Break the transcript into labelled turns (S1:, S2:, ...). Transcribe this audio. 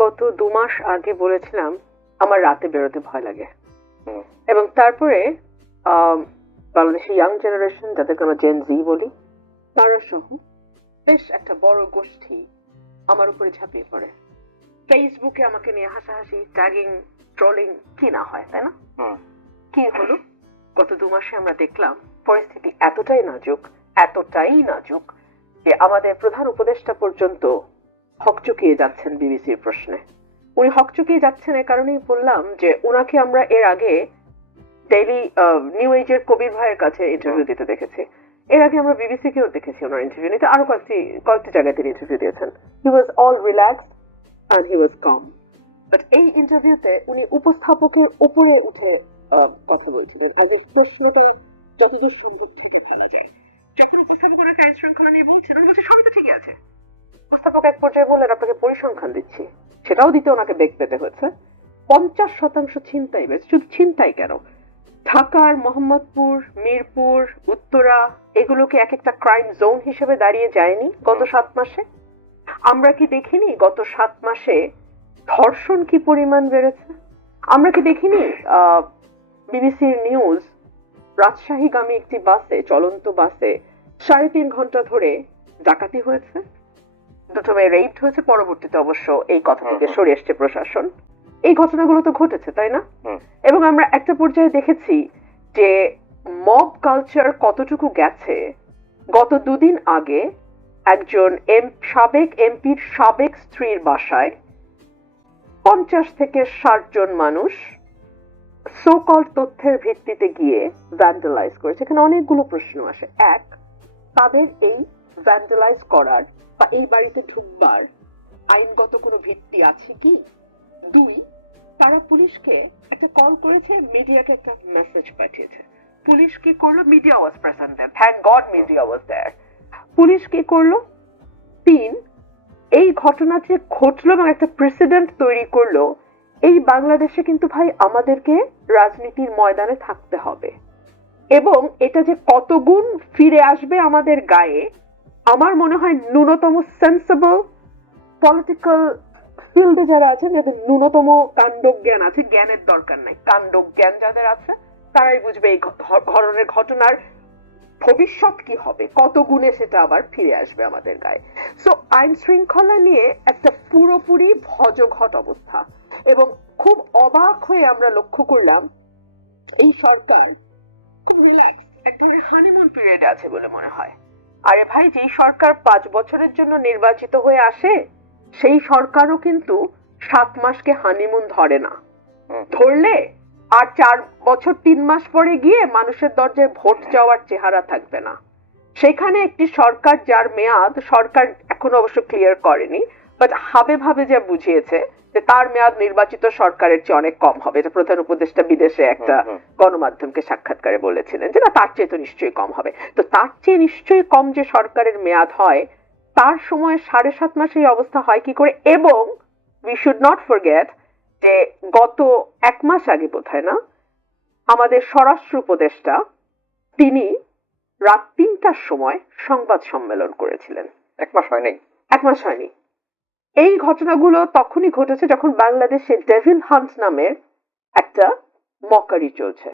S1: গত দু মাস আগে বলেছিলাম আমার রাতে বেরোতে ভয় লাগে। এবং তারপরে বাংলাদেশের ইয়াং জেনারেশন যাদেরকে আমরা জেন জি বলি তারা সহ বেশ একটা বড় গোষ্ঠী আমার উপরে ঝাঁপিয়ে পড়ে। ফেসবুকে আমাকে নিয়ে হাসাহাসি ট্যাগিং ট্রলিং কি না হয় তাই না? কি হলো? গত দু মাসে আমরা দেখলাম পরিস্থিতি এতটাই নাজুক এতটাই নাজুক যে আমাদের প্রধান উপদেষ্টা পর্যন্ত হকচকিয়ে যাচ্ছেন বিবিসির প্রশ্নে। উনি হকচকিয়ে যাচ্ছেন এ কারণেই বললাম যে ওনাকে আমরা এর আগে ডেইলি নিউ এজের কবির ভাইয়ের কাছে ইন্টারভিউ দিতে দেখেছি। এর আগে আমরা বিবিসি কেও দেখেছি ওনার ইন্টারভিউ নিতে। আরও কয়েকটি কয়েকটি জায়গায় তিনি ইন্টারভিউ দিয়েছেন। He was all relax and he was calm but এই ইন্টারভিউতে উনি উপস্থাপকের উপরে উঠে কথা বলছিলেন আজ এই প্রশ্নটা যতদূর সম্ভব থেকে ফেলা যায়। যখন উপস্থাপক ওনাকে আইন শৃঙ্খলা নিয়ে বলছেন উনি বলছে সবই তো ঠিকই আছে। উপস্থাপক এক পর্যায়ে বললেন, আপনাকে পরিসংখ্যান দিচ্ছি। সেটাও দিতে ওনাকে বেগ পেতে হয়েছে। পঞ্চাশ শতাংশ ছিনতাই বেশ, শুধু ছিনতাই কেন? ঢাকার মোহাম্মদপুর, মিরপুর, উত্তরা, এগুলোকে এক একটা ক্রাইম জোন হিসেবে দাঁড়িয়ে যায়নি গত সাত মাসে? আমরা কি দেখিনি গত সাত মাসে ধর্ষণ কি পরিমাণ বেড়েছে? আমরা কি দেখিনি বিবিসির নিউজ রাজশাহীগামী একটি বাসে, চলন্ত বাসে সাড়ে তিন ঘণ্টা ধরে ডাকাতি হয়েছে? দুটো মেয়ে রেইড হয়েছে পরবর্তীতে অবশ্য এই কথা থেকে। সরে এসছে প্রশাসন। এই ঘটনাগুলো তো ঘটেছে তাই না? এবং আমরা একটা পর্যায়ে দেখেছি যে মব কালচার কতটুকু গেছে। গত দুদিন আগে একজন এম সাবেক এমপির সাবেক স্ত্রীর বাসায় পঞ্চাশ থেকে ষাট জন মানুষ সোকল তথ্যের ভিত্তিতে গিয়ে ভ্যান্ডালাইজ করেছে। এখানে অনেকগুলো প্রশ্ন আসে। এক তাদের এই ভ্যান্ডালাইজ করার বা এই বাড়িতে ঢুকবার আইনগত কোনো ভিত্তি আছে কি? দুই, তারা পুলিশকে একটা কল করেছে মিডিয়াকে একটা মেসেজ পাঠিয়েছে। পুলিশ কি করল? Media was present there thank God media was there police কি করল? তিন, এই ঘটনা যে ঘটলো এবং একটা প্রেসিডেন্ট তৈরি করল, এই বাংলাদেশে কিন্তু ভাই আমাদেরকে রাজনীতির ময়দানে থাকতে হবে। এবং এটা যে কত গুণ ফিরে আসবে আমাদের গায়ে আমার মনে হয় ন্যূনতম সেন্সেবল পলিটিক্যাল ফিল্ডে যারা আছেন যাদের ন্যূনতম কাণ্ডজ্ঞান আছে, জ্ঞানের দরকার নাই। কাণ্ডজ্ঞান যাদের আছে, তারাই বুঝবে এই ধরনের ঘটনার ভবিষ্যৎ কি হবে, কত গুণে সেটা আবার ফিরে আসবে আমাদের গায়ে। সো আইন শৃঙ্খলা নিয়ে একটা পুরোপুরি ভজঘট অবস্থা। এবং খুব অবাক হয়ে আমরা লক্ষ্য করলাম, এই সরকার খুব রিল্যাক্স এক ধরনের হানিমুন পিরিয়ড আছে বলে মনে হয়। আরে ভাই যেই সরকার পাঁচ বছরের জন্য নির্বাচিত হয়ে আসে সেই সরকারও কিন্তু সাত মাসকে হানিমুন ধরে না। ধরলে আর চার বছর তিন মাস পরে গিয়ে মানুষের দরজায় ভোট যাওয়ার চেহারা থাকবে না। সেখানে একটি সরকার যার মেয়াদ সরকার এখন অবশ্য ক্লিয়ার করেনি বাট হাবে ভাবে যা বুঝিয়েছে যে তার মেয়াদ নির্বাচিত সরকারের চেয়ে অনেক কম হবে। এটা প্রধান উপদেষ্টা বিদেশে একটা। গণমাধ্যমকে সাক্ষাৎকারে বলেছিলেন যে না তার চেয়ে তো নিশ্চয়ই কম হবে। তো তার চেয়ে নিশ্চয়ই কম যে সরকারের মেয়াদ হয় তার সময় সাড়ে সাত মাসে এই অবস্থা হয় কি করে? এবং উই শুড নট ফরগেট যে গত এক মাস আগে বোধহয় না আমাদের স্বরাষ্ট্র উপদেষ্টা তিনি রাত তিনটার সময় সংবাদ সম্মেলন করেছিলেন।
S2: এক মাস হয়নি।
S1: এক মাস হয়নি। এই ঘটনাগুলো তখনই ঘটেছে যখন বাংলাদেশে ডেভিল হান্ট নামের একটা মকারি চলছে।